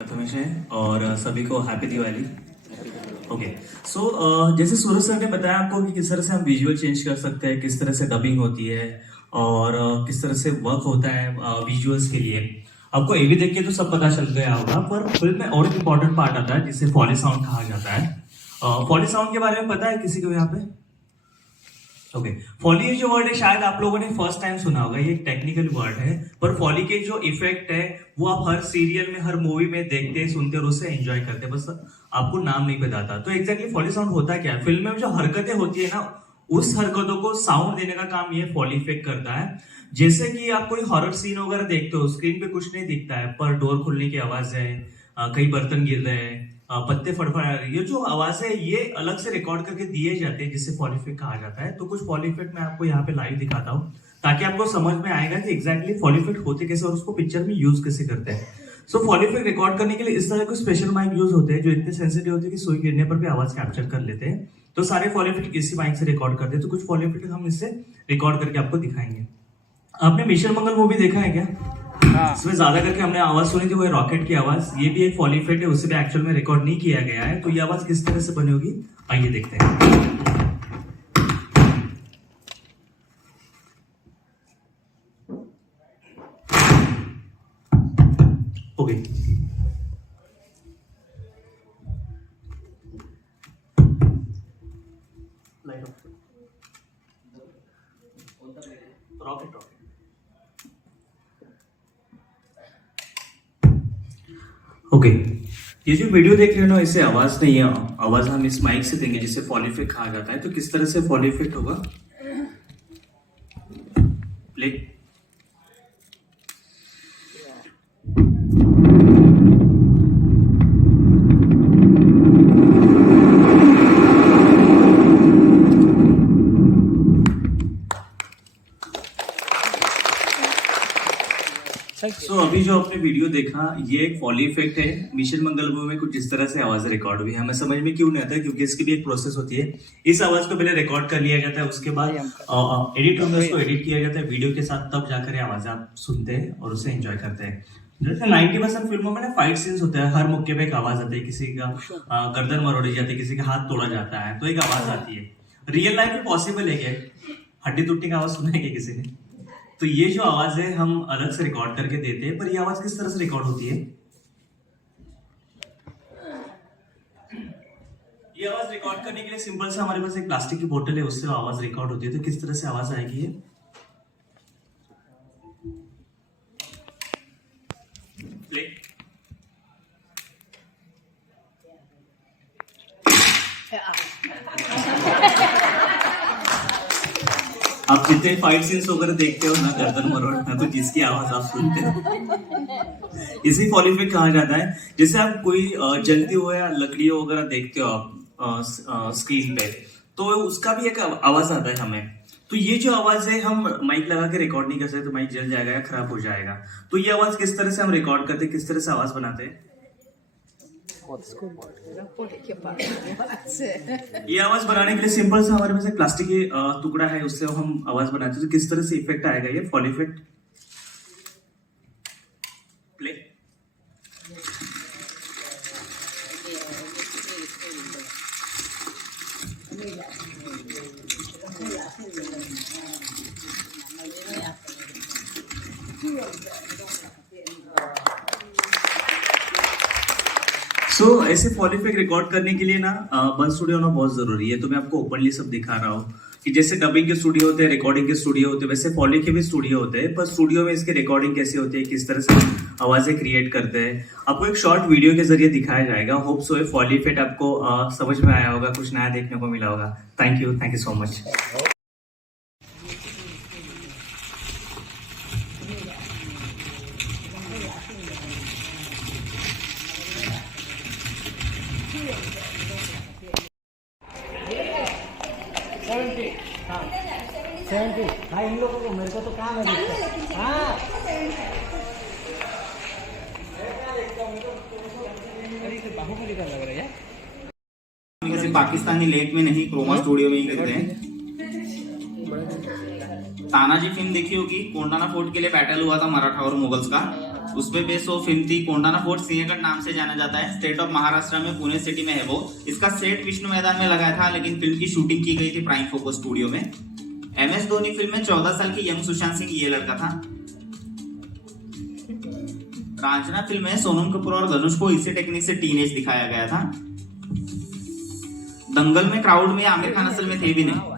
प्रथमेश है और सभी को हैप्पी दिवाली। ओके सो जैसे सूरज सर ने बताया आपको कि किस तरह से हम विजुअल चेंज कर सकते हैं, किस तरह से डबिंग होती है और किस तरह से वर्क होता है विजुअल्स के लिए। आपको ये भी देख के तो सब पता चल गया होगा, पर फिल्म में और एक इम्पोर्टेंट पार्ट आता है जिसे फॉली साउंड कहा जाता है। फॉली साउंड के बारे में पता है किसी को यहाँ पे? ओके फॉली जो वर्ड है शायद आप लोगों ने फर्स्ट टाइम सुना होगा। ये एक टेक्निकल वर्ड है, पर फॉली के जो इफेक्ट है वो आप हर सीरियल में, हर मूवी में देखते हैं, सुनते और उससे एंजॉय करते हैं, बस आपको नाम नहीं बताता। तो एग्जैक्टली फॉली साउंड होता क्या है? फिल्म में जो हरकतें होती है ना, उस हरकतों को साउंड देने का काम ये फॉली इफेक्ट करता है। जैसे कि आप कोई हॉरर सीन वगैरह देखते हो, स्क्रीन पे कुछ नहीं दिखता है, पर डोर खुलने की आवाज है, कई बर्तन गिर रहे हैं, पत्ते फड़फड़ा रहे हैं, ये जो आवाज है ये अलग से रिकॉर्ड करके दिए जाते हैं, जिसे फॉल इफेक्ट कहा जाता है। तो कुछ फॉल इफेक्ट मैं आपको यहाँ पे लाइव दिखाता हूँ, ताकि आपको समझ में आएगा कि एग्जैक्टली फॉल इफेक्ट होते कैसे और उसको पिक्चर में यूज कैसे करते हैं। सो फॉल इफेक्ट रिकॉर्ड करने के लिए इस तरह के स्पेशल माइक यूज होते हैं जो इतने सेंसिटिव होते हैं कि सुई गिरने पर भी आवाज कैप्चर कर लेते हैं। तो सारे फॉल इफेक्ट इसी माइक से रिकॉर्ड करते हैं। तो कुछ फॉल इफेक्ट हम इससे रिकॉर्ड करके आपको दिखाएंगे। आपने मिशन मंगल मूवी देखा है क्या? इसमें ज्यादा करके हमने आवाज सुनी थी, वो रॉकेट की आवाज। ये भी एक फॉल इफेक्ट है, उसे भी एक्चुअल में रिकॉर्ड नहीं किया गया है। तो ये आवाज किस तरह से बनी होगी, आइए देखते हैं। Okay light of, rocket rocket. Okay ये जो वीडियो देख रहे हो ना, इसे आवाज नहीं है, आवाज हम इस माइक से देंगे जिसे फॉल इफेक्ट कहा जाता है। तो किस तरह से फॉल इफेक्ट होगा, प्ले। सो अभी जो आपने वीडियो देखा, ये एक फॉली इफेक्ट है। मिशन मंगल मूवी में कुछ इस तरह से आवाज रिकॉर्ड हुई। हमें समझ में क्यों नहीं आता, क्योंकि इसकी भी एक प्रोसेस होती है। इस आवाज को पहले रिकॉर्ड कर लिया जाता है, उसके बाद एडिट रूम में उसको एडिट किया जाता है वीडियो के साथ, तब जाकर आवाज आप सुनते हैं और उसे एंजॉय करते हैं। जैसे 90% फिल्मों में ना फाइट सीन्स होते हैं, हर मौके पे एक आवाज आती है, किसी का गर्दन मरोड़ी जाती है, किसी का हाथ तोड़ा जाता है, तो एक आवाज आती है। रियल लाइफ में पॉसिबल है क्या हड्डी टूटने का आवाज सुना है क्या किसी ने? तो ये जो आवाज है हम अलग से रिकॉर्ड करके देते हैं, पर ये आवाज किस तरह से रिकॉर्ड होती है? ये आवाज रिकॉर्ड करने के लिए सिंपल से हमारे पास एक प्लास्टिक की बोतल है, उससे आवाज रिकॉर्ड होती है। तो किस तरह से आवाज आएगी ये? प्ले। आप जितने फाइट सीन्स वगैरह देखते हो ना, गर्दन मरोड़ना, तो जिसकी आवाज आप सुनते हो इसी फॉल इफेक्ट कहा जाता है। जैसे आप कोई जलती हुई या लकड़ी वगैरह देखते हो आप स्क्रीन पे, तो उसका भी एक आवाज आता है हमें। तो ये जो आवाज है हम माइक लगा के रिकॉर्ड नहीं कर सकते, तो माइक जल जाएगा या खराब हो जाएगा। तो ये आवाज किस तरह से हम रिकॉर्ड करते हैं, किस तरह से आवाज बनाते हैं? ये आवाज बनाने के लिए सिंपल से हमारे पास एक प्लास्टिक की टुकड़ा है, उससे हम आवाज बनाते हैं। तो किस तरह से इफेक्ट आएगा ये फॉल इफेक्ट? प्ले। सो ऐसे फॉल इफेक्ट रिकॉर्ड करने के लिए ना बस स्टूडियो होना बहुत जरूरी है। तो मैं आपको ओपनली सब दिखा रहा हूँ कि जैसे डबिंग के स्टूडियो होते हैं, रिकॉर्डिंग के स्टूडियो होते हैं, वैसे फॉली के भी स्टूडियो होते हैं। पर स्टूडियो में इसके रिकॉर्डिंग कैसे होती है, किस तरह से आवाजें क्रिएट करते हैं, आपको एक शॉर्ट वीडियो के जरिए दिखाया जाएगा। होप सो फॉली इफेक्ट आपको समझ में आया होगा, कुछ नया देखने को मिला होगा। Thank you so much. हाँ इन लोगों को, मेरे को तो काम है। हाँ बाहुबली का लग रहा है। किसी पाकिस्तानी लेक में नहीं, क्रोमा स्टूडियो में ही करते हैं। तानाजी फिल्म देखी होगी, कोंडाना फोर्ट के लिए बैटल हुआ था मराठा और मुगल्स का, उस पे बेस वो फिल्म थी। कोंडाणा फोर्ट सिंहगड नाम से जाना जाता है, स्टेट ऑफ महाराष्ट्र में पुणे सिटी में है वो। इसका सेट विष्णु मैदान में लगाया था, लेकिन फिल्म की शूटिंग की गई थी प्राइम फोकस स्टूडियो में। MS धोनी फिल्म में 14 साल की यंग सुशांत सिंह ये लड़का था। रांझना फिल्म में सोनम कपूर और धनुष को इसी टेक्निक से टीनेज दिखाया गया था। दंगल में क्राउड में आमिर खान असल में थे भी नहीं।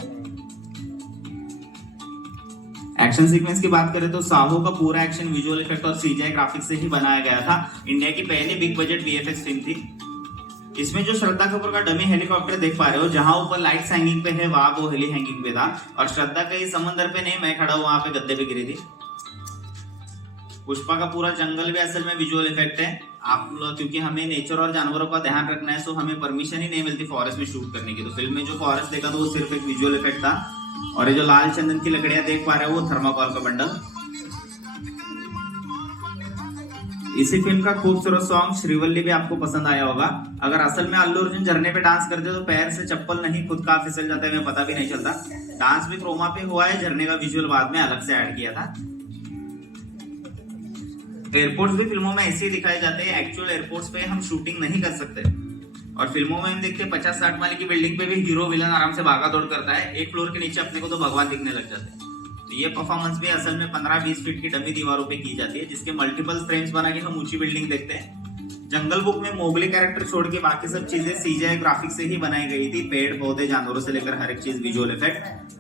एक्शन सीक्वेंस की बात करें तो साहो का पूरा एक्शन विजुअल इफेक्ट और CGI ग्राफिक्स से ही बनाया गया था। इंडिया की पहली बिग बजट VFX फिल्म थी। इसमें जो श्रद्धा कपूर का डमी हेलीकॉप्टर देख पा रहे हो, जहां ऊपर लाइट्स हैंगिंग पे है, वहां वो हेली हैंगिंग पे था। और श्रद्धा कहीं समंदर पे नहीं, मैं खड़ा हूं वहां पे गद्दे पे गिरी थी। पुष्पा का पूरा जंगल भी असल में विजुअल इफेक्ट है। आप लोग, क्योंकि हमें नेचर और जानवरों का ध्यान रखना है, सो हमें परमिशन ही नहीं मिलती फॉरेस्ट में शूट करने की। तो फिल्म में जो फॉरेस्ट देखा तो वो सिर्फ एक विजुअल इफेक्ट था। और ये जो लाल चंदन की लकड़ियां देख पा रहे हो, वो थर्माकोल का बंडल। इसी फिल्म का खूबसूरत सॉन्ग श्रीवल्ली भी आपको पसंद आया होगा। अगर असल में अल्लू अर्जुन झरने पे डांस करते तो पैर से चप्पल नहीं खुद का फिसल जाता है, हमें पता भी नहीं चलता। डांस भी क्रोमा पे हुआ है, झरने का विजुअल बाद में अलग से ऐड किया था। एयरपोर्ट्स भी फिल्मों में ऐसे ही दिखाए जाते हैं। एक्चुअल एयरपोर्ट्स पे हम शूटिंग नहीं कर सकते। और फिल्मों में हम देखते हैं 50-60 माले की बिल्डिंग पे भी हीरो विलन आराम से भागा दौड़ करता है। एक फ्लोर के नीचे अपने को तो भगवान दिखने लग जाते हैं। तो ये परफॉर्मेंस भी असल में 15-20 फीट की डमी दीवारों पे की जाती है, जिसके मल्टीपल फ्रेम्स बना के हम ऊंची बिल्डिंग देखते हैं। जंगल बुक में मोगली कैरेक्टर छोड़ के बाकी सब चीजें CGI ग्राफिक्स से ही बनाई गई थी। पेड़ पौधे जानवरों से लेकर हर एक चीज विजुअल इफेक्ट।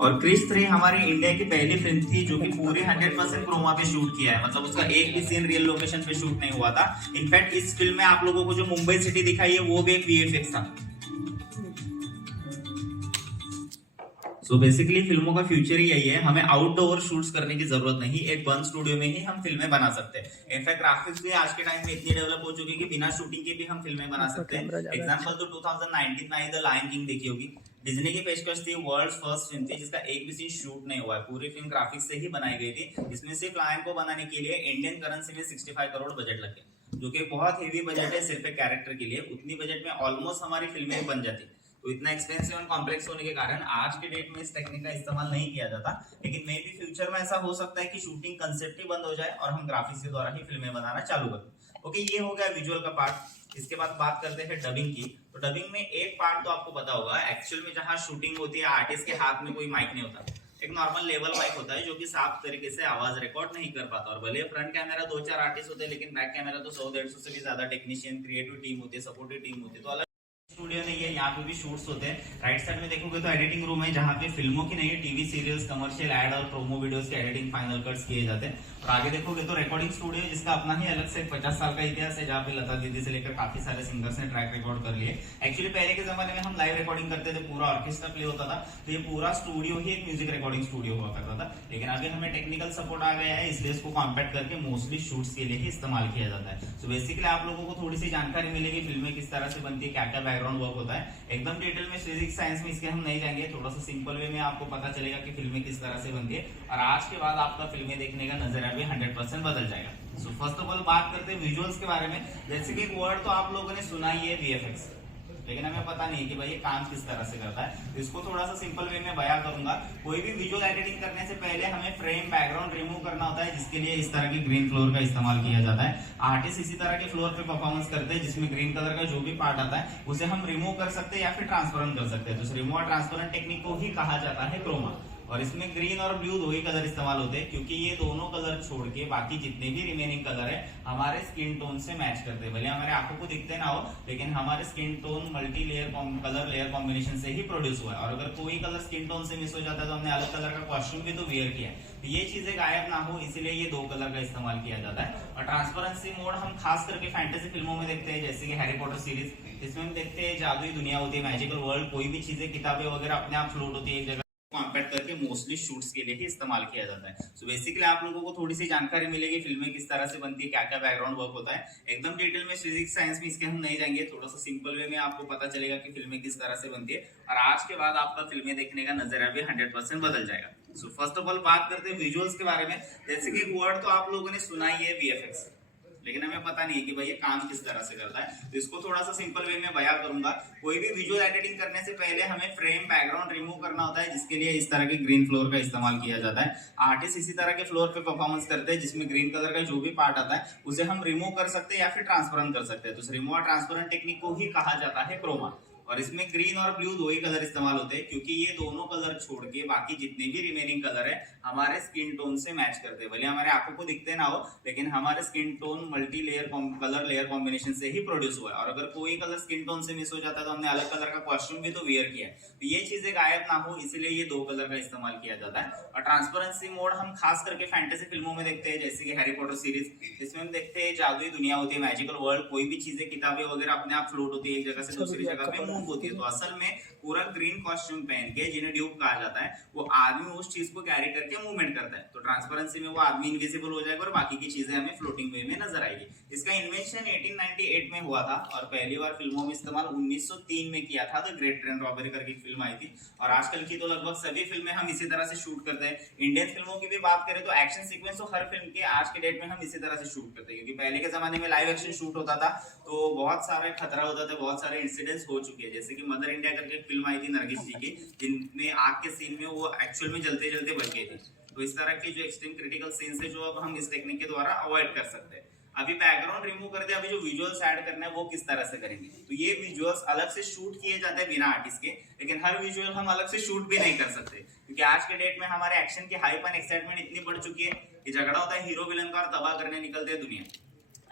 और क्रिश 3 हमारी इंडिया की पहली फिल्म थी जो कि पूरी 100% क्रोमा पे शूट किया है। मतलब उसका एक भी सीन रियल लोकेशन पे शूट नहीं हुआ था। इनफैक्ट इस फिल्म में आप लोगों को जो मुंबई सिटी दिखाई है वो भी एक VFX था। सो बेसिकली फिल्मों का फ्यूचर ही यही है, हमें आउटडोर शूट्स करने की जरूरत नहीं, एक बंद स्टूडियो में ही हम फिल्में बना सकते हैं। इनफैक्ट ग्राफिक्स भी आज के टाइम में इतनी डेवलप हो चुकी है कि बिना शूटिंग के भी हम फिल्में बना सकते हैं। एग्जांपल तो 2019 में आई द लायन किंग देखी होगी। डिज्नी की पेशकश थी, वर्ल्ड फर्स्ट फिल्म थी जिसका एक भी सीन शूट नहीं हुआ है। पूरी फिल्म ग्राफिक्स से ही बनाई गई थी। इसमें सिर्फ लायन को बनाने के लिए इंडियन करेंसी में 65 करोड़ बजट लगे, जो कि बहुत हेवी बजट है सिर्फ एक कैरेक्टर के लिए। उतनी बजट में ऑलमोस्ट हमारी फिल्में बन जाती। तो इतना एक्सपेंसिव और कॉम्प्लेक्स होने के कारण आज के डेट में इस टेक्निक का इस्तेमाल नहीं किया जाता। लेकिन मे भी फ्यूचर में ऐसा हो सकता है कि शूटिंग कंसेप्ट ही बंद हो जाए और हम ग्राफिक्स के द्वारा ही फिल्में बनाना चालू करें। ओके, ये हो गया विजुअल का पार्ट। इसके बाद बात करते हैं डबिंग की। तो डबिंग में एक पार्ट तो आपको पता होगा, एक्चुअल में जहां शूटिंग होती है आर्टिस्ट के हाथ में कोई माइक नहीं होता। एक नॉर्मल लेवल माइक होता है जो कि साफ तरीके से आवाज रिकॉर्ड नहीं कर पाता। और भले फ्रंट कैमरा 2-4 आर्टिस्ट होते हैं, लेकिन बैक कैमरा तो 100-150 से भी ज्यादा टेक्नीशियन, क्रिएटिव टीम होती है, सपोर्टिव टीम होती है। तो अलग स्टूडियो नहीं है, यहाँ पे भी शूट्स होते हैं। राइट साइड में देखोगे तो एडिटिंग रूम है, जहाँ पे फिल्मों की नहीं, टीवी सीरियल्स, कमर्शियल एड और प्रोमो वीडियोस की एडिटिंग, फाइनल कट्स किए जाते हैं। और आगे देखोगे तो रिकॉर्डिंग स्टूडियो, जिसका अपना ही अलग से 50 साल का इतिहास है, जहाँ पे लता दीदी से लेकर काफी सारे सिंगर्स ने ट्रैक रिकॉर्ड कर लिए। एक्चुअली पहले के जमाने में हम लाइव रिकॉर्डिंग करते थे, पूरा ऑर्केस्ट्रा प्ले होता था, तो ये पूरा स्टूडियो ही एक म्यूजिक रिकॉर्डिंग स्टूडियो हुआ करता था। लेकिन अभी हमें टेक्निकल सपोर्ट आ गया है, इसलिए इसको कॉम्पैक्ट करके मोस्टली शूट्स के लिए ही इस्तेमाल किया जाता है। तो बेसिकली आप लोगों को थोड़ी सी जानकारी मिलेगी फिल्में किस तरह से बनती है, क्या क्या बैकग्राउंड वर्क होता है। एकदम डिटेल में फिजिक्स साइंस में इसके हम नहीं जाएंगे, थोड़ा सा सिंपल वे में आपको पता चलेगा कि फिल्में किस तरह से बनती है। और आज के बाद आपका फिल्में देखने का नजरिया भी 100% बदल जाएगा। सो फर्स्ट ऑफ ऑल बात करते हैं विजुअल्स के बारे में। जैसे कि एक वर्ड तो आप लोगों ने सुना ही है VFX, लेकिन हमें पता नहीं है कि भाई ये काम किस तरह से करता है। इसको थोड़ा सा सिंपल वे में बयां करूंगा। कोई भी विजुअल एडिटिंग करने से पहले हमें फ्रेम बैकग्राउंड रिमूव करना होता है, जिसके लिए इस तरह की ग्रीन फ्लोर का इस्तेमाल किया जाता है। आर्टिस्ट इसी तरह के फ्लोर पे परफॉर्मेंस करते हैं, जिसमें ग्रीन कलर का जो भी पार्ट आता है उसे हम रिमूव कर सकते हैं या फिर ट्रांसपेरेंट कर सकते हैं। तो रिमूव और ट्रांसपेरेंट टेक्निक को ही कहा जाता है क्रोमा। और इसमें ग्रीन और ब्लू दो ही कलर इस्तेमाल होते हैं, क्योंकि ये दोनों कलर छोड़ के बाकी जितने भी रिमेनिंग कलर है हमारे स्किन टोन से मैच करते हैं। भले हमारे आंखों को दिखते ना हो, लेकिन हमारे skin tone multi layer colour layer combination से ही प्रोड्यूस हुआ है। और अगर कोई कलर स्किन टोन से मिस हो जाता है तो हमने अलग कलर का कॉस्ट्यूम भी तो वेयर किया है। तो ये चीजें गायब ना हो, इसीलिए ये दो कलर का इस्तेमाल किया जाता है। और ट्रांसपेरेंसी मोड हम खास करके फैंटेसी फिल्मों में देखते हैं, जैसे कि हैरी पॉटर सीरीज। इसमें हम देखते हैं जादुई दुनिया होती है, मैजिकल वर्ल्ड, कोई भी चीजें किताबें वगैरह अपने आप फ्लोट होती है एक जगह, कॉम्पैक्ट करके मोस्टली शूट्स के लिए ही इस्तेमाल किया जाता है। सो बेसिकली आप लोगों को थोड़ी सी जानकारी मिलेगी फिल्में किस तरह से बनती है, क्या क्या बैकग्राउंड वर्क होता है। एकदम डिटेल में फिजिक्स साइंस में इसके हम नहीं जाएंगे, थोड़ा सा सिंपल वे में आपको पता चलेगा कि फिल्में किस तरह से बनती है। और आज के बाद आपका फिल्में देखने का नजरिया भी 100% बदल जाएगा। सो फर्स्ट ऑफ ऑल बात करते हैं विजुअल्स के बारे में। जैसे कि एक वर्ड तो आप लोगों ने सुना ही है VFX। लेकिन हमें पता नहीं है कि भाई ये काम किस तरह से करता है। तो इसको थोड़ा सा सिंपल वे में बयां करूंगा। कोई भी विजुअल एडिटिंग करने से पहले हमें फ्रेम बैकग्राउंड रिमूव करना होता है, जिसके लिए इस तरह के ग्रीन फ्लोर का इस्तेमाल किया जाता है। आर्टिस्ट इसी तरह के फ्लोर पे परफॉर्मेंस करते हैं जिसमें ग्रीन कलर का जो भी पार्ट आता है उसे हम रिमूव कर सकते हैं या फिर ट्रांसपेरेंट कर सकते हैं। तो इस रिमूव और ट्रांसपेरेंट टेक्निक को ही कहा जाता है क्रोमा। और इसमें ग्रीन और ब्लू दो ही कलर इस्तेमाल होते हैं, क्योंकि ये दोनों कलर छोड़ के बाकी जितने भी रिमेनिंग कलर है हमारे स्किन टोन से मैच करते हैं। भले हमारे आंखों को दिखते ना हो, लेकिन हमारे skin tone multi layer colour layer combination से ही प्रोड्यूस हुआ है। और अगर कोई कलर स्किन टोन से मिस हो जाता है तो हमने अलग कलर का कॉस्ट्यूम भी तो वियर किया है, तो ये चीजें गायब ना हो इसलिए ये दो कलर का इस्तेमाल किया जाता है। और ट्रांसपेरेंसी मोड हम खास करके फैंटेसी फिल्मों में देखते हैं, जैसे कि हैरी पॉटर सीरीज, जिसमें हम देखते हैं जादुई दुनिया होती है, मैजिकल वर्ल्ड, कोई भी चीजें किताबें वगैरह अपने आप फ्लोट होती है एक जगह से दूसरी जगह पे मूव होती है। तो असल में पूरा ग्रीन कॉस्ट्यूम पहन के, जिन्हें ड्यूब कहा जाता है, वो आदमी उस चीज को कैरी करके मूवमेंट करता है। तो ट्रांसपेरेंसी में वो आदमी इनविजिबल हो जाएगा और बाकी की चीजें हमें फ्लोटिंग वे में नजर आएगी। इसका इन्वेंशन 1898 में हुआ था और पहली बार फिल्मों में इस्तेमाल 1903 में किया था। द ग्रेट ट्रेन रॉबरी करके फिल्म आई थी। और आजकल की तो लगभग सभी फिल्में हम इसी तरह से शूट करते हैं। इंडियन फिल्मों की भी बात करें तो एक्शन सीक्वेंस तो हर फिल्म के आज के डेट में हम इसी तरह से शूट करते हैं, क्योंकि पहले के जमाने में लाइव एक्शन शूट होता था तो बहुत सारे खतरा होता था, बहुत सारे इंसिडेंट्स हो चुके हैं। जैसे कि मदर इंडिया करके फिल्म आई थी नरगिस जी की, जिनमें आग के सीन में वो एक्चुअल में जलते जलते बच गए थे। तो इस तरह के जो एक्सट्रीम क्रिटिकल सीन्स है जो अब हम इस टेक्निक के द्वारा अवॉइड कर सकते हैं। अभी बैकग्राउंड रिमूव कर दिया, अभी जो विजुअल्स ऐड करना है वो किस तरह से करेंगे। तो ये विजुअल्स अलग से शूट किए जाते हैं बिना आर्टिस्ट के, लेकिन हर विजुअल हम अलग से शूट भी नहीं कर सकते, क्योंकि आज के डेट में हमारे एक्शन की हाइप एंड एक्साइटमेंट इतनी बढ़ चुकी है कि झगड़ा होता है हीरो विलन का और तबाह करने निकलते हैं दुनिया।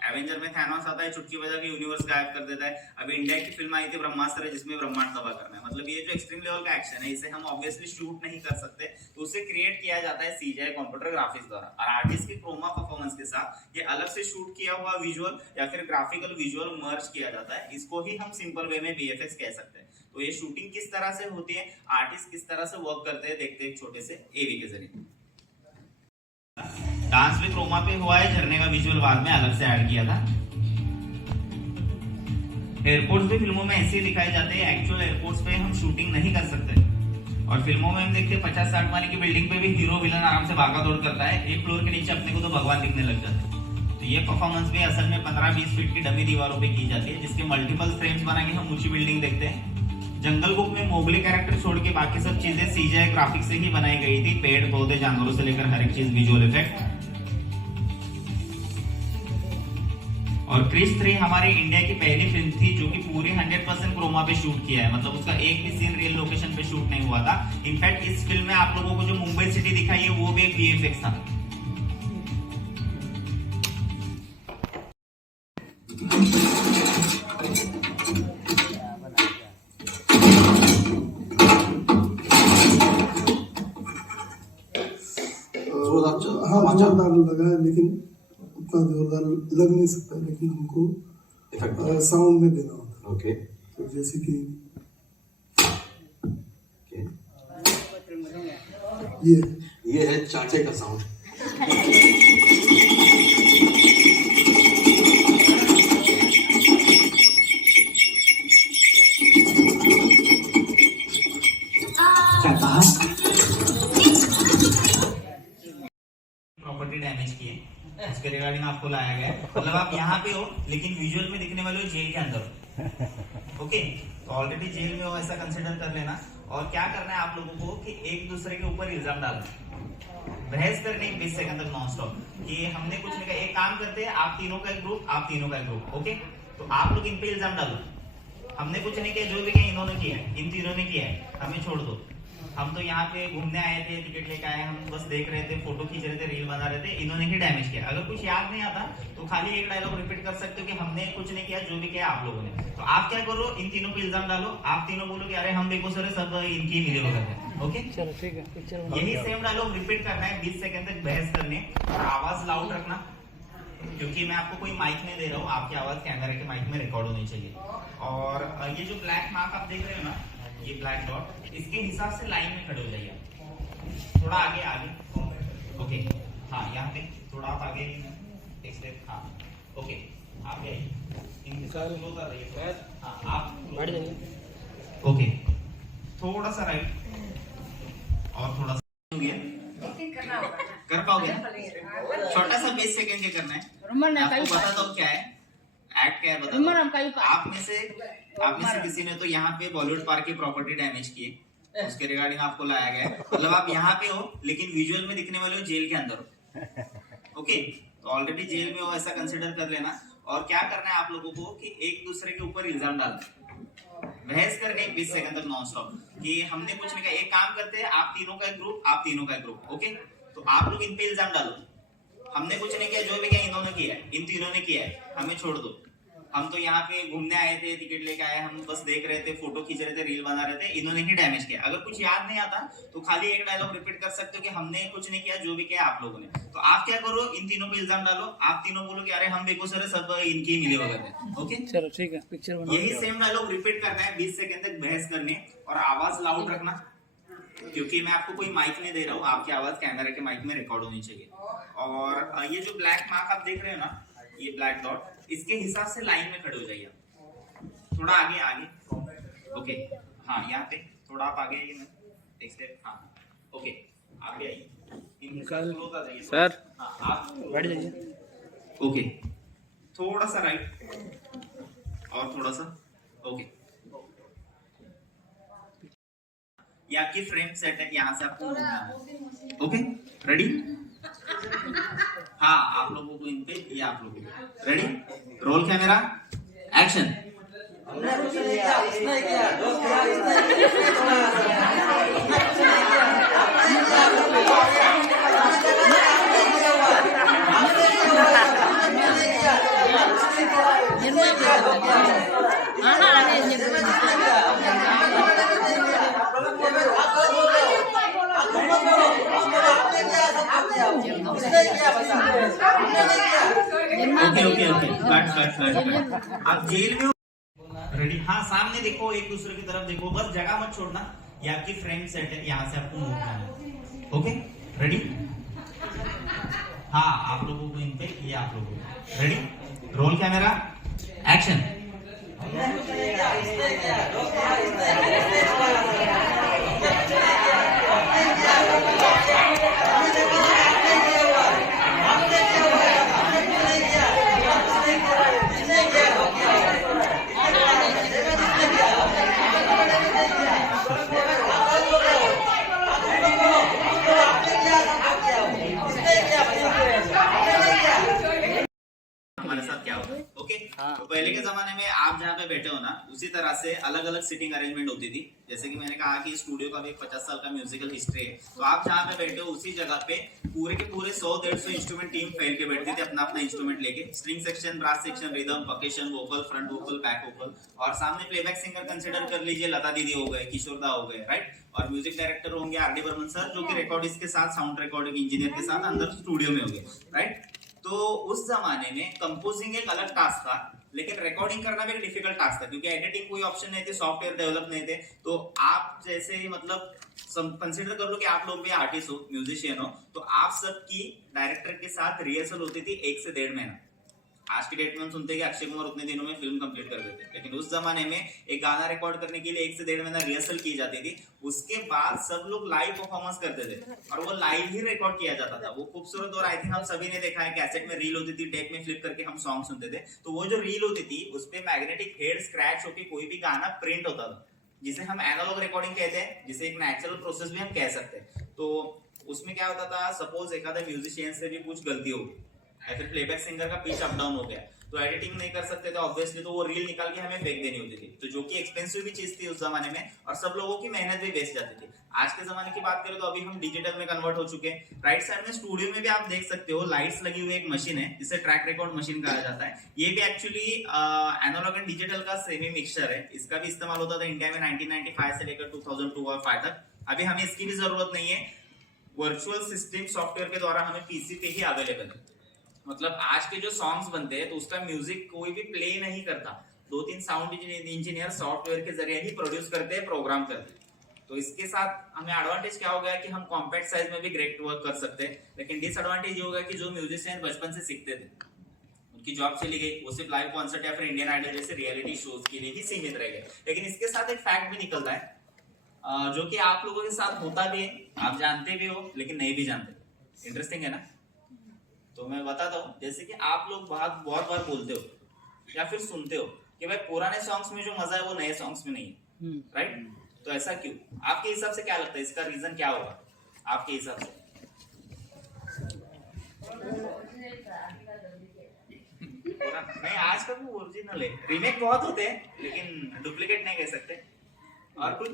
एवेंजर में थैनोस आता है, चुटकी बजा के यूनिवर्स गायब कर देता है। अभी इंडिया की फिल्म आई थी ब्रह्मास्त्र, जिसमें ब्रह्मांड तबाह करना है। मतलब ये जो एक्सट्रीम लेवल का एक्शन है इसे हम ऑब्वियसली शूट नहीं कर सकते, तो उसे क्रिएट किया जाता है सीजीआई कंप्यूटर ग्राफिक्स द्वारा। और आर्टिस्ट की क्रोमा परफॉर्मेंस के साथ ये अलग से शूट किया हुआ विजुअल या फिर ग्राफिकल विजुअल मर्ज किया जाता है। इसको ही हम सिंपल वे में वीएफएक्स कह सकते हैं। तो ये शूटिंग किस तरह से होती है, आर्टिस्ट किस तरह से वर्क करते हैं, देखते हैं एक छोटे से एवी के जरिए। डांस भी क्रोमा पे हुआ है, झरने का विजुअल बाद में अलग से ऐड किया था। एयरपोर्ट्स भी फिल्मों में ऐसे ही दिखाए जाते हैं, एक्चुअल एयरपोर्ट्स पे हम शूटिंग नहीं कर सकते। और फिल्मों में हम देखते हैं 50-60 माले की बिल्डिंग पे भी हीरो विलन आराम से भागा दौड़ करता है, एक फ्लोर के नीचे अपने को तो भगवान दिखने लग जाते हैं। तो ये परफॉर्मेंस भी असल में 15-20 फीट की डमी दीवारों पे की जाती है, जिसके मल्टीपल फ्रेम्स बना के हम ऊंची बिल्डिंग देखते हैं। जंगल बुक में मोगली कैरेक्टर छोड़ के बाकी सब चीजें सीजीआई ग्राफिक्स से ही बनाई गई थी, पेड़ पौधे जानवरों से लेकर हर एक चीज विजुअल इफेक्ट। और क्रिश 3 हमारे इंडिया की पहली फिल्म थी जो कि पूरी 100% क्रोमा पे शूट किया है, मतलब उसका एक भी सीन रियल लोकेशन पे शूट नहीं हुआ था। इनफैक्ट इस फिल्म में आप लोगों को जो मुंबई सिटी दिखाई है वो भी एक वीएफएक्स था। हाँ जोरदार लगा है, लेकिन उतना जोरदार लग नहीं सकता, लेकिन हमको साउंड में देना होता है। ओके, तो जैसे कि ये है चाचे का साउंड। प्रॉपर्टी डैमेज की है, उसके रिगार्डिंग आपको लाया गया है। मतलब आप यहाँ पे हो लेकिन विजुअल में दिखने वाले हो जेल के अंदर हो। ओके, तो ऑलरेडी जेल में हो ऐसा कंसिडर कर लेना। और क्या करना है आप लोगों को कि एक दूसरे के ऊपर इल्जाम डालना, बहस करने 20 सेकंड तक नॉन स्टॉप कि हमने कुछ नहीं कहा। एक काम करते हैं, आप तीनों का एक ग्रुप, आप तीनों का एक ग्रुप। ओके, तो आप लोग इन पे इल्जाम डालो, हमने कुछ नहीं किया, जो भी किया इन्होंने किया है, इन तीनों ने किया है, हमें छोड़ दो। हम तो यहाँ पे घूमने आए थे, टिकट लेके आए, हम बस देख रहे थे, फोटो खींच रहे थे, रील बना रहे थे, इन्होंने ही डैमेज किया। अगर कुछ याद नहीं आता तो खाली एक डायलॉग रिपीट कर सकते हो कि हमने कुछ नहीं किया, जो भी किया आप लोगों ने। तो आप क्या करो, इन तीनों पे इल्जाम डालो, आप तीनों बोलो कि अरे हम देखो सर सब इनकी मिले वगैरह है। ओके चलो ठीक है, पिक्चर यही सेम डायलॉग रिपीट करना है 20 सेकंड तक बहस करने। और आवाज लाउड रखना, क्योंकि मैं आपको कोई माइक नहीं दे रहा हूँ, आपकी आवाज कैमरा के माइक में रिकॉर्ड होनी चाहिए। और ये जो ब्लैक मार्क आप देख रहे हो ना, ये ब्लैक डॉट, इसके हिसाब से लाइन में खड़े हो जाइए। थोड़ा आगे आगे, ओके, हाँ यहाँ पे थोड़ा आप आगे एक स्टेप, हाँ ओके, आगे स्लो कर रही है, हाँ आप बढ़ जाइए। ओके, थोड़ा सा राइट और थोड़ा सा कर पाओगे, छोटा सा 20 सेकंड के करना है। रुमन ने आपको कहीं बताता हूँ क्या है, एक्ट क्या है रुमन बताता हम कहीं हूँ। आप में से किसी ने तो यहाँ पे बॉलीवुड पार्क की प्रॉपर्टी डैमेज की है, उसके रिगार्डिंग आपको लाया गया है। मतलब आप यहाँ पे हो लेकिन विजुअल में दिखने वाले हो जेल के अंदर हो। ओके, तो ऑलरेडी जेल में हो ऐसा कंसिडर कर लेना। और क्या करना है आप लोगों को कि एक दूसरे के ऊपर इल्जाम डालना, बहस करने 20 सेकंड तक नॉन स्टॉप कि हमने कुछ नहीं कहा। एक काम करते हैं, आप तीनों का एक ग्रुप, आप तीनों का एक ग्रुप। ओके, तो आप लोग इन पे इल्जाम डालो, हमने कुछ नहीं किया, जो भी किया इन्होंने किया है, इन तीनों ने किया है, हमें छोड़ दो। हम तो यहाँ पे घूमने आए थे, टिकट लेके आए, हम बस देख रहे थे, फोटो खींच रहे थे, रील बना रहे थे, इन्होंने ही डैमेज किया। अगर कुछ याद नहीं आता तो खाली एक डायलॉग रिपीट कर सकते हो कि हमने कुछ नहीं किया, जो भी किया आप लोगों ने। तो आप क्या करो, इन तीनों पे इल्जाम डालो, आप तीनों बोलो कि अरे हम बेकसूर है, सब इनकी ही मिले वगैरह। ओके, चलो ठीक है, पिक्चर बना। यही सेम डायलॉग रिपीट करना है 20 सेकंड तक बहस करनी है। और आवाज लाउड रखना, क्योंकि मैं आपको कोई माइक नहीं दे रहा हूँ, आपकी आवाज कैमरा के माइक में रिकॉर्ड होनी चाहिए। और ये जो ब्लैक मार्क आप देख रहे हो ना, ये ब्लैक डॉट, इसके हिसाब से लाइन में खड़े हो जाइए। थोड़ा आगे आगे, ओके, हाँ यहाँ पे थोड़ा आप आगे आइए, एक स्टेप, हाँ ओके, आगे आइए, सर हाँ आप बैठ जाइए। ओके, थोड़ा सा राइट और थोड़ा सा, ओके। ये आपकी फ्रेम सेट है, यहाँ से आपको ओके, रेडी? हाँ, आप लोगों को इन पे, ये आप लोगों को ready? Roll camera, action. Okay okay okay, cut. आप जेल में रेडी? हाँ, सामने देखो, एक दूसरे की तरफ देखो, बस जगह मत छोड़ना। ये आपकी फ्रेम सेट है, यहाँ से आपको मूव करना है। Okay, ready? हाँ, आप लोगों को इन पे, ये आप लोगों को रेडी? Roll camera, action. हमारे साथ क्या होता है, ओके? तो पहले के जमाने में आप जहाँ पे बैठे हो ना, उसी तरह से अलग अलग सीटिंग अरेंजमेंट होती थी। जैसे कि मैंने कहा कि स्टूडियो का भी 50 साल का म्यूजिकल हिस्ट्री है। तो आप जहाँ पे बैठे हो उसी जगह पे पूरे के पूरे 100-150 इंस्ट्रूमेंट टीम फैल के बैठती थी, अपना अपना इंस्ट्रूमेंट लेके। String section, brass section, rhythm, percussion, vocal, front vocal, back vocal, और सामने प्लेबैक सिंगर कंसिडर कर लीजिए, लता दीदी हो गए, किशोरदा हो गए, राइट? और म्यूजिक डायरेक्टर होंगे आर.डी. बर्मन सर, जो कि रिकॉर्डिस्ट के साथ, साउंड रिकॉर्डिंग इंजीनियर के साथ अंदर स्टूडियो में होंगे, राइट? तो उस जमाने में कंपोजिंग एक अलग टास्क था, लेकिन रिकॉर्डिंग करना भी डिफिकल्ट टास्क था, क्योंकि एडिटिंग कोई ऑप्शन नहीं थे, सॉफ्टवेयर डेवलप नहीं थे। तो आप जैसे मतलब कंसिडर कर लो कि आप लोग भी आर्टिस्ट हो, म्यूजिशियन हो, तो आप सबकी डायरेक्टर के साथ रिहर्सल होती थी 1 से 1.5 महीना। आज की डेट में हम सुनते हैं कि अक्षय कुमार उतने दिनों में फिल्म कंप्लीट कर देते, लेकिन उस जमाने में एक गाना रिकॉर्ड करने के लिए 1 से 1.5 महीना रिहर्सल की जाती थी। उसके बाद सब लोग लाइव परफॉर्मेंस करते थे, और वो लाइव ही रिकॉर्ड किया जाता था। वो खूबसूरत, और आई थिंक हम सभी ने देखा है, कैसेट में रील होती थी, टेप में फ्लिप करके हम सॉन्ग सुनते थे। तो वो जो रील होती थी, उस पे मैग्नेटिक हेड स्क्रैच होकर कोई भी गाना प्रिंट होता था, जिसे हम एनालॉग रिकॉर्डिंग कहते हैं, जिसे एक नेचुरल प्रोसेस भी हम कह सकते हैं। तो उसमें क्या होता था, सपोज एक आधा म्यूजिशियन से भी कुछ गलती हो गई, या फिर प्लेबैक सिंगर का पिच अप डाउन हो गया, तो एडिटिंग नहीं कर सकते थे ऑब्वियसली, तो वो रील निकाल के हमें फेंक देनी होती थी, तो जो कि एक्सपेंसिव भी चीज थी उस जमाने में, और सब लोगों की मेहनत भी वेस्ट जाती थी। आज के जमाने की बात करें तो अभी हम डिजिटल में कन्वर्ट हो चुके हैं। राइट साइड में स्टूडियो में भी आप देख सकते हो, लाइट्स लगी हुई एक मशीन है, जिसे ट्रैक रिकॉर्ड मशीन कहा जाता है। ये भी एक्चुअली एनालॉग एंड डिजिटल का सेमी मिक्सचर है। इसका भी इस्तेमाल होता था इंडिया में 1995 से लेकर 2002 और 5 तक। अभी हमें इसकी भी जरूरत नहीं है, वर्चुअल सिस्टम सॉफ्टवेयर के द्वारा हमें पीसी पे ही अवेलेबल है। मतलब आज के जो सॉन्ग्स बनते हैं तो उसका म्यूजिक कोई भी प्ले नहीं करता, 2-3 साउंड इंजीनियर सॉफ्टवेयर के जरिए ही प्रोड्यूस करते हैं, प्रोग्राम करते हैं। तो इसके साथ हमें एडवांटेज क्या हो गया कि हम कॉम्पैक्ट साइज में भी ग्रेट वर्क कर सकते हैं, लेकिन डिसएडवांटेज ये हो गया कि जो म्यूजिशियन बचपन से सीखते थे, उनकी जॉब चली गई, वो सिर्फ लाइव कॉन्सर्ट या फिर इंडियन आइडल जैसे रियलिटी शोज के लिए ही सीमित रह गए। लेकिन इसके साथ एक फैक्ट भी निकलता है, जो कि आप लोगों के साथ होता भी है, आप जानते भी हो लेकिन नहीं भी जानते। इंटरेस्टिंग है ना? तो मैं बताता हूँ, जैसे कि आप लोग बहुत बार बोलते हो या फिर सुनते हो कि भाई पुराने सॉन्ग्स में जो मजा है वो नए सॉन्ग्स में नहीं है, राइट? तो ऐसा क्यों? आपके हिसाब से क्या लगता है, इसका रीजन क्या होगा आपके हिसाब से? नहीं, आज का वो ओरिजिनल है, रीमेक बहुत होते हैं लेकिन डुप्लीकेट नहीं कह सकते। और कुछ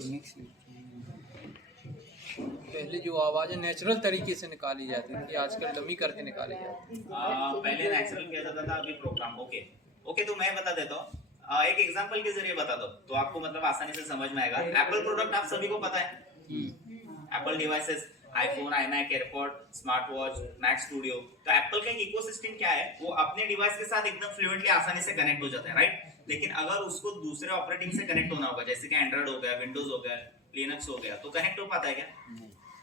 पहले जो आवाजें नेचुरल तरीके से निकाली जाती थी, आजकल डमी करके निकाली जाती है। पहले नेचुरल किया जाता था, अभी प्रोग्राम। ओके, तो मैं बता देता हूँ, एक एग्जांपल के जरिए बता दो तो आपको मतलब आसानी से समझ में आएगा। एप्पल प्रोडक्ट आप सभी को पता है, Apple devices, iPhone, iMac, AirPod, smart watch, Mac Studio. तो एप्पल का एक इकोसिस्टम क्या है, वो अपने डिवाइस के साथ एकदम फ्लुएंटली आसानी से कनेक्ट हो जाता है, राइट? लेकिन अगर उसको दूसरे ऑपरेटिंग से कनेक्ट होना होगा, जैसे कि एंड्रॉइड हो गया, विंडोज हो गया, लिनक्स हो गया, तो कनेक्ट हो पाता है क्या?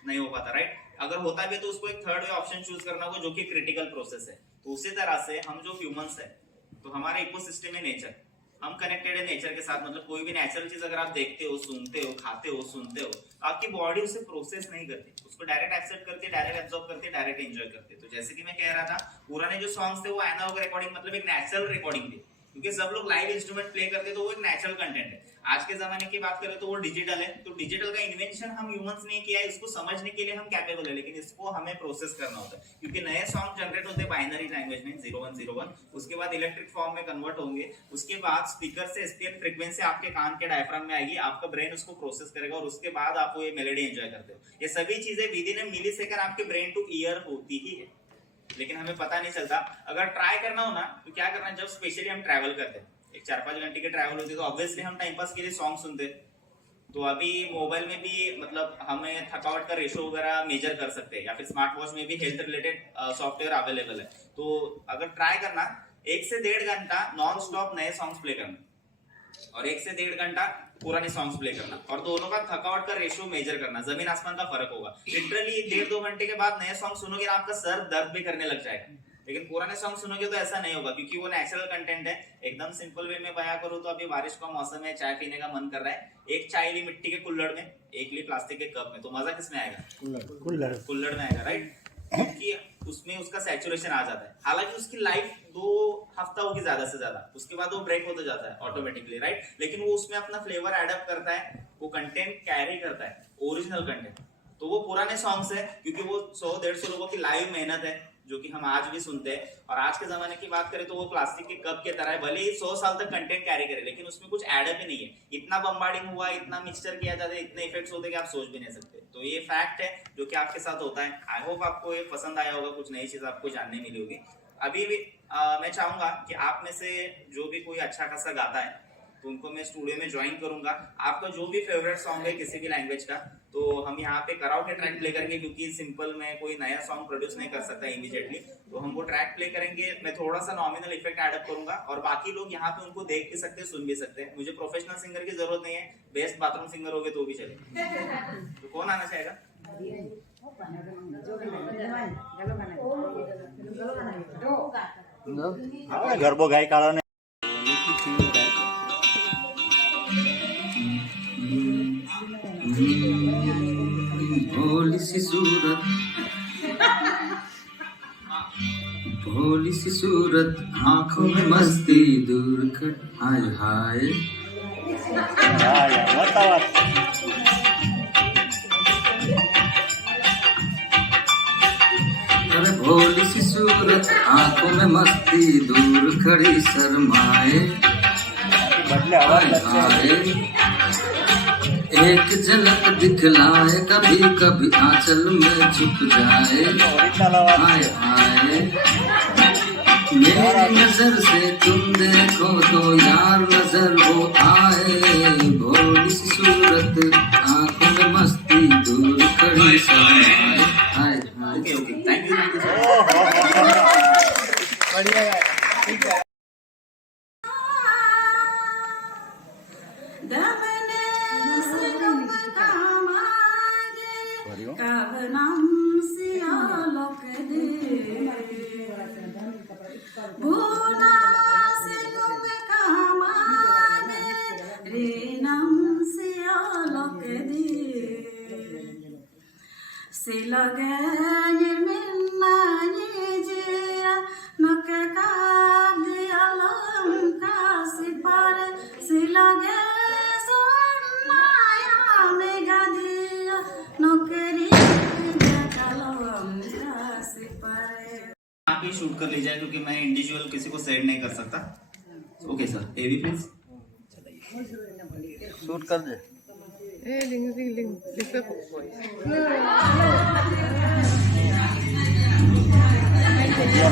नहीं हो पाता, राइट? अगर होता भी है तो उसको एक थर्ड वे ऑप्शन चूज करना होगा, जो कि क्रिटिकल प्रोसेस है। तो उसी तरह से हम जो ह्यूमंस है, तो हमारा इकोसिस्टम है नेचर, हम कनेक्टेड है नेचर के साथ। मतलब कोई भी नेचुरल चीज अगर आप देखते हो, सुनते हो, खाते हो, सुनते हो, तो आपकी बॉडी उसे प्रोसेस नहीं करती, उसको डायरेक्ट एक्सेप्ट करती है, डायरेक्ट एब्जॉर्ब करती है, डायरेक्ट एंजॉय करती है। तो जैसे कि मैं कह रहा था, पुराने जो सॉन्ग्स थे वो एनालॉग रिकॉर्डिंग, मतलब एक नेचुरल रिकॉर्डिंग थी, क्योंकि सब लोग लाइव इंस्ट्रूमेंट प्ले करते, तो वो एक नेचुरल कंटेंट है। आज के जमाने की बात करें तो वो डिजिटल है। तो डिजिटल का इन्वेंशन हम ह्यूमंस ने किया है, इसको समझने के लिए हम कैपेबल है, लेकिन इसको हमें प्रोसेस करना होता है, क्योंकि नए सॉन्ग जनरेट होते हैं बाइनरी लैंग्वेज में 0101, उसके बाद इलेक्ट्रिक फॉर्म में कन्वर्ट होंगे, उसके बाद स्पीकर से SPL फ्रीक्वेंसी आपके कान के डायफ्राम में आएगी, आपका ब्रेन उसको प्रोसेस करेगा और उसके बाद आप वो ये मेलोडी एंजॉय करते हो। ये सभी चीजें within a millisecond आपके ब्रेन टू ईयर होती ही है, लेकिन हमें पता नहीं चलता। अगर ट्राई करना हो ना तो क्या करना है, जब स्पेशली हम ट्रैवल करते हैं, एक 4-5 घंटे की ट्रैवल होती है, तो ऑब्वियसली हम टाइम पास के लिए सॉन्ग सुनते हैं। तो अभी मोबाइल में भी मतलब हमें थकावट का रेशो वगैरह मेजर कर सकते हैं, या फिर स्मार्ट वॉच में भी हेल्थ रिलेटेड सॉफ्टवेयर अवेलेबल है। तो अगर ट्राई करना, 1 से 1.5 घंटा नॉन स्टॉप नए सॉन्ग्स प्ले करना और 1 से 1.5 घंटा पुराने सॉन्ग्स प्ले करना, और दोनों का थकावट का रेशियो मेजर करना, जमीन आसमान का फर्क होगा। लिटरली 1.5-2 घंटे के बाद नए सॉन्ग सुनोगे ना, आपका सर दर्द भी करने लग जाएगा, लेकिन पुराने सॉन्ग सुनोगे तो ऐसा नहीं होगा, क्योंकि वो नेचुरल कंटेंट है। एकदम सिंपल वे में बयां करूं तो अभी बारिश का मौसम है, चाय पीने का मन कर रहा है, एक चाय ली मिट्टी के कुल्हड़ में, एक ली प्लास्टिक के कप में, तो मजा किसमें आएगा? कुल्हड़ में आएगा, राइट? क्योंकि उसमें उसका सैचुरेशन आ जाता है। हालांकि उसकी लाइफ 2 हफ्ता होगी ज्यादा से ज्यादा, उसके बाद वो ब्रेक होता जाता है ऑटोमेटिकली, राइट? लेकिन वो उसमें अपना फ्लेवर एडअप करता है, वो कंटेंट कैरी करता है, ओरिजिनल कंटेंट। तो वो पुराने सॉन्ग्स है, क्योंकि वो 100-150 लोगों की लाइव मेहनत है, जो कि हम आज भी सुनते हैं। और आज के जमाने की बात करें तो वो प्लास्टिक के कप के तरह है, भले ही 100 साल तक कंटेंट कैरी करे, लेकिन उसमें कुछ एडअप ही नहीं है। इतना बम्बार्डिंग हुआ, इतना मिक्सचर किया जाता है, इतने इफेक्ट्स होते हैं कि आप सोच भी नहीं सकते। तो ये फैक्ट है जो कि आपके साथ होता है। आई होप आपको ये पसंद आया होगा, कुछ नई चीज आपको जानने मिली होगी। अभी भी मैं चाहूंगा कि आप में से जो भी कोई अच्छा खासा गाता है तो उनको मैं स्टूडियो में ज्वाइन करूंगा। आपका जो भी फेवरेट सॉन्ग है किसी भी लैंग्वेज का, तो हम यहाँ पे कराओके ट्रैक प्ले करेंगे, क्योंकि सिंपल में कोई नया सॉन्ग प्रोड्यूस नहीं कर सकता इमीडिएटली। तो हम वो ट्रैक प्ले करेंगे, मैं थोड़ा सा नॉमिनल इफेक्ट एडअप करूंगा, और बाकी लोग यहाँ पे उनको देख भी सकते हैं, सुन भी सकते हैं। मुझे प्रोफेशनल सिंगर की जरूरत नहीं है, बेस्ट बाथरूम सिंगर हो गए तो भी चले। तो कौन आना चाहेगा? गरबो गाय कारण भोली सी सूरत, भोली सी सूरत, आंखों में मस्ती, दूर खट हाय हाय। अरे भोली सी सूरत, आंखों में मस्ती, दूर खड़ी शर्माए, हाय हाय। एक झलक दिखलाए, कभी कभी आंचल में छुप जाए, हाय हाय। मेरी नजर से तुम देखो तो यार नजर वो आए, भोली सी सूरत, आंखों में मस्ती, दूर खड़ी शर्माए, हाय हाय। Okay, thank you. बढ़िया ठीक है। Se la gagne minna कर लीजिए क्योंकि मैं इंडिविजुअल किसी को सेंड नहीं कर सकता। Okay sir, AV please. Shoot कर दे। Ya